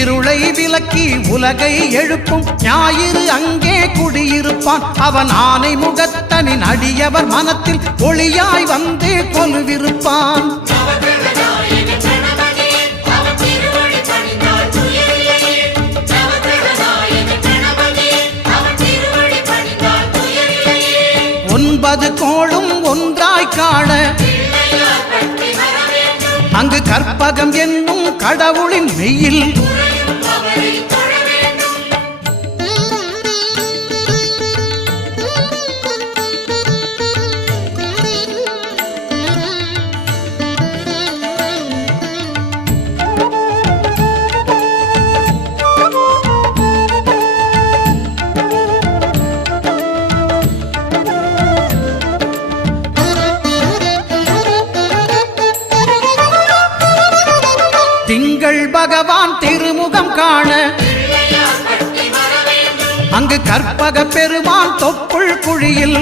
இருளை விலக்கி உலகை எழுப்பும் ஞாயிறு அங்கே குடியிருப்பான். அவன் ஆனை முகத்தனின் அடியவர் மனத்தில் ஒளியாய் வந்து கொலுவிருப்பான். ஒன்பது கோளும் ஒன்றாய் காண அங்கு கற்பகம் என்னும் கடவுளின் மெய்யில் திங்கள் பகவான் திருமுகம் காண அங்கு கற்பக பெருமான் தொப்புள் குழியில்